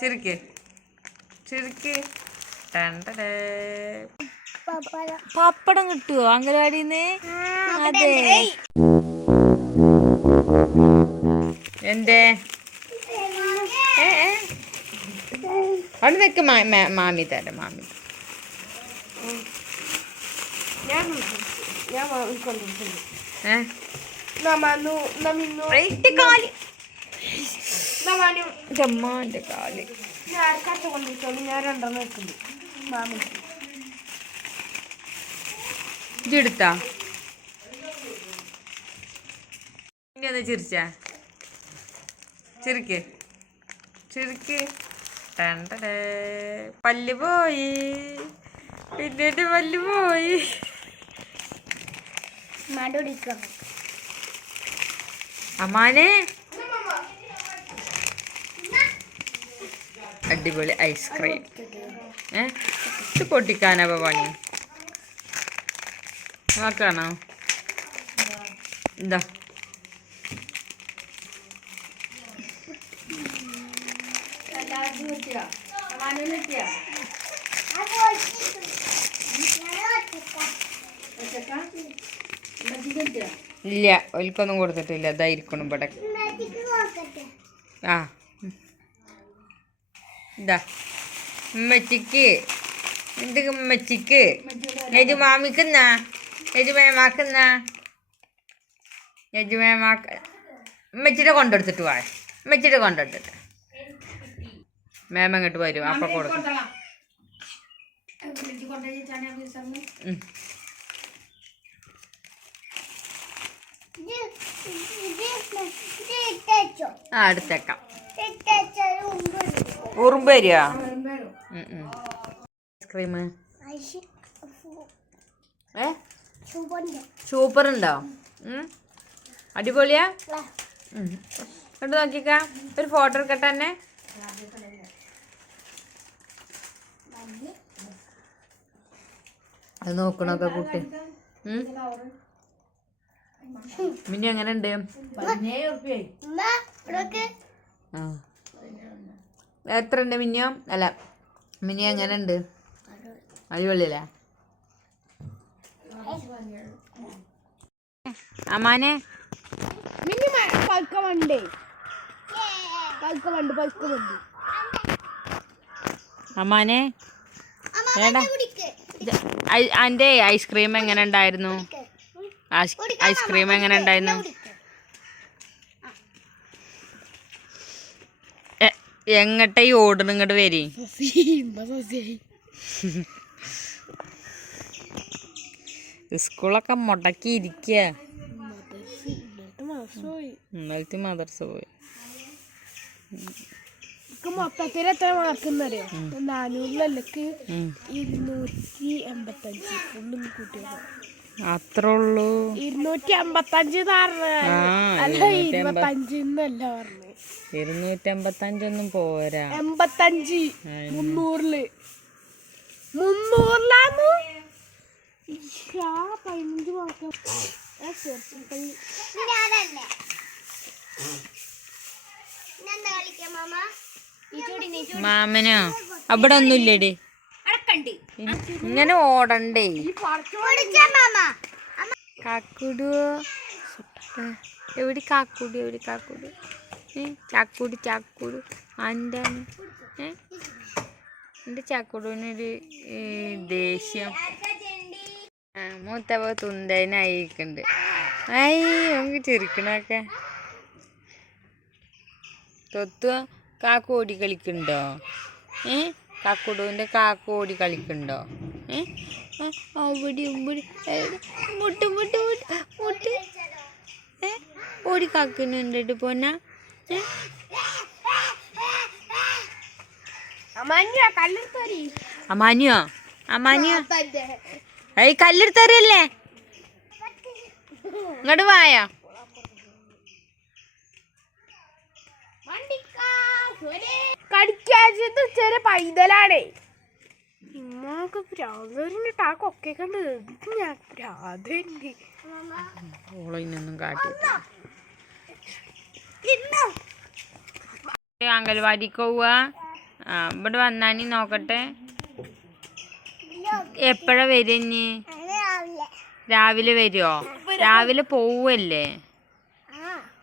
ചിരിക്ക് ചിരിക്ക്. പപ്പടം കിട്ടുവോ അംഗനവാടിന്ന്? അതെ. എന്തേ അവിടെ നിൽക്ക്. മാമി തരാം. മാമി ജമ്മാന്റെ കാല് ഇതെടുത്താ ഇനി ഒന്ന് ചിരിച്ചാ. ചിരിക്ക് ചിരിക്ക്. പല്ല് പോയി. പിന്നെ പല്ല് പോയി. അമ്മാനെ അടിപൊളി ഐസ്ക്രീം. ഇത് പൊട്ടിക്കാനാ പണി. നോക്കാണോ? എന്താ ഇല്ല, ഒലിക്കൊന്നും കൊടുത്തിട്ടില്ല. ഇതായിരിക്കണം ഇവിടെ. ആ ഇതാ ഉമ്മച്ചിക്ക്. എന്ത് ഉമ്മച്ചിക്ക്? യജുമാമിക്കുന്നാ? യജുമേമാക്കുന്നാ? യജുമേമാക്ക് ഉമ്മച്ചിയുടെ കൊണ്ടെടുത്തിട്ട് വാ. ഉമ്മച്ചിയുടെ കൊണ്ടെടുത്തിട്ട് മേമ ഇങ്ങോട്ട് വരും. അപ്പൊ കൊടുക്കും. ആ എടുത്തേക്കാം. ഉറുമ്പ് വരുവാ? ഐസ്ക്രീം സൂപ്പറുണ്ടോ? അടിപൊളിയാ. എന്നിട്ട് നോക്കിക്ക. ഒരു ഫോട്ടോ എടുക്കട്ടെ തന്നെ. അത് നോക്കണൊക്കെ കുട്ടി. മിനി എങ്ങനെ ഉണ്ട്? എത്ര ഉണ്ട് മിനിയോ? അല്ല മിനി എങ്ങനെ ഉണ്ട്? അടിപൊളിയല്ലേ? അമ്മാനെ അമ്മാനെ അന്റെ ഐസ്ക്രീം എങ്ങനെ ഉണ്ടായിരുന്നു? ഐസ്ക്രീം എങ്ങനെ ഉണ്ടായിരുന്നു? എങ്ങട്ടെ ഈ ഓടണം? ഇങ്ങോട്ട് വരി. സ്കൂളൊക്കെ മുടക്കി ഇരിക്കുക. ഇന്നലത്തെ മദർസ പോയി. മൊത്തത്തിൽ എത്ര മാർക്കെന്നറിയോ? 400 285 ഫുള്ളും കൂട്ടിയത്. അത്രേ ഉള്ളൂ. 255 അല്ല 25 പറഞ്ഞു. 285 പോരാ. 85 300 300ലാന്ന് 15 മാർക്കും. മാമനോ അവിടെ ഒന്നുമില്ലേടി? ഇങ്ങനെ ഓടണ്ടേ? കാക്കുടു എവിടെ? കാക്കുടു എവിടെ? കാക്കുടു ചാക്കുടു ചാക്കുടു എന്താണ്? എൻ്റെ ചാക്കുടുവിനൊരു ദേഷ്യം. മൂത്തപ്പോ തുന്തനായിരിക്കുന്നുണ്ട്. നമുക്ക് ചിരിക്കണൊക്കെ. തൊത്തു കാക്ക ഓടി കളിക്കുന്നുണ്ടോ? കാക്കുടുവിൻ്റെ കാക്ക ഓടി കളിക്കുന്നുണ്ടോ? അവിടെ മുട്ട് മുട്ട് മുട്ട് മുട്ട് ഓടി കാക്കുന്നുണ്ട് പോന്ന. അമാനിയോ? അമാനിയോ? ഈ കല്ലെടുത്തറിയല്ലേ? ഇങ്ങോട്ട് വായോ? കടിക്കാച്ചത് ചെറിയ പൈതലാണേ. ഇമ്മക്ക് പ്രാതറിന്റെ ടാക്കൊക്കെ കണ്ട് ഞാൻ പ്രാതണ്ട്. ഓളൊന്നും കാട്ടി. അംഗൽവാടിക്ക് പോവാ. ആ ഇവിടെ വന്നാണി നോക്കട്ടെ. എപ്പോഴാ വരിക ഇനി? രാവിലെ വരുമോ? രാവിലെ പോവല്ലേ?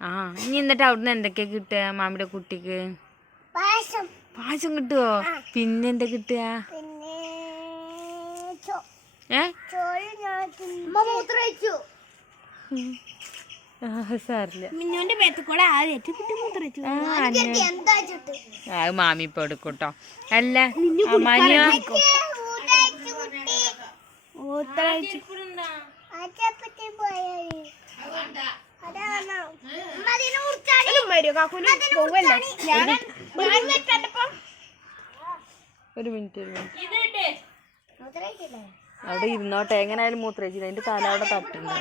ആ ഇനി എന്നിട്ട് അവിടുന്ന് എന്തൊക്കെയാ കിട്ടുക മാമിയുടെ കുട്ടിക്ക്? പായസം കിട്ടുവോ? പിന്നെന്താ കിട്ടുക? സാറില്ല അത് മാമി ഇപ്പൊ എടുക്കൂട്ടോ. അല്ല മാനിയോ ഒരു മിനിറ്റ് അവിടെ ഇരുന്നോട്ടെ. എങ്ങനെയായാലും മൂത്രയിച്ചില്ല. അതിന്റെ തല അവിടെ തട്ടുണ്ട്.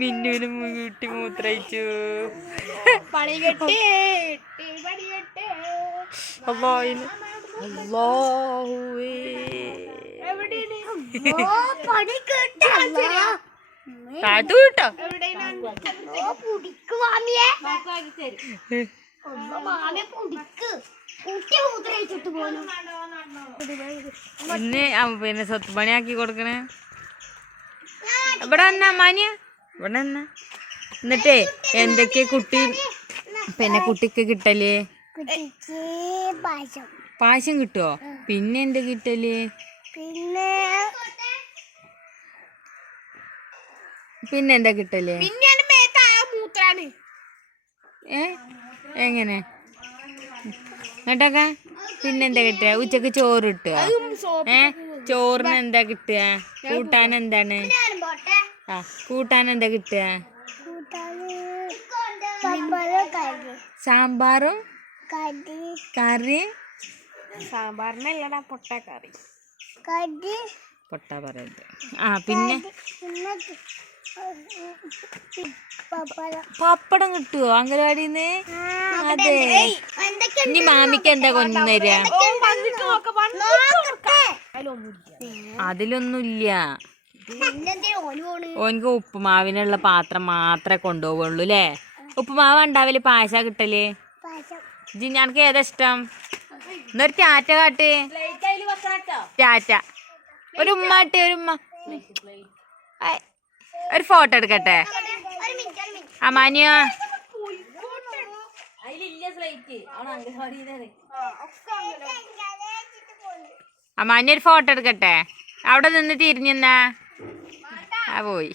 മിന്നുവിന് വീട്ടി മൂത്രയിച്ചു. കേട്ടോ ഇന്ന് പിന്നെ സ്വത്ത് പണിയാക്കി കൊടുക്കണേ. ഇവിടെ വന്നാ മാനിയ ഇവിടെ വന്നാ. എന്നിട്ടേ എന്തൊക്കെ കുട്ടി പിന്നെ കുട്ടിക്ക് കിട്ടല്? പായസം കിട്ടുവോ? പിന്നെ എന്താ കിട്ടല്? പിന്നെന്താ കിട്ടല്? എങ്ങനെ എന്നിട്ടൊക്കെ പിന്നെന്താ കിട്ടുക? ഉച്ചക്ക് ചോറ് കിട്ടുക? ചോറിന് എന്താ കിട്ടുക? കൂട്ടാൻ എന്താണ്? ആ കൂട്ടാൻ എന്താ കിട്ടുക? സാമ്പാറും കറി. സാമ്പാറിനല്ലടാ പൊട്ടക്കറി. പൊട്ട പറയത്. ആ പിന്നെ പപ്പടം കിട്ടുവോ അംഗനവാടിന്ന്? അതെ. ഇനി മാമിക്ക് എന്താ കൊണ്ടുവരിക? അതിലൊന്നുമില്ല. ഓനിക്ക് ഉപ്പുമാവിനുള്ള പാത്രം മാത്രമേ കൊണ്ടുപോവുള്ളൂ അല്ലേ? ഉപ്പുമാവ് ഉണ്ടാവില്ല. പായസ കിട്ടല്. ഞനക്ക് ഏതാ ഇഷ്ടം? എന്നൊരു ടാറ്റ കാട്ട്. ടാറ്റ. ഒരു ഉമ്മ കാട്ട്. ഒരു ഉമ്മ. ഒരു ഫോട്ടോ എടുക്കട്ടെ. അമാനിയോ അമാനി ഒരു ഫോട്ടോ എടുക്കട്ടെ. അവിടെ നിന്ന് തിരിഞ്ഞെന്നാ പോയി.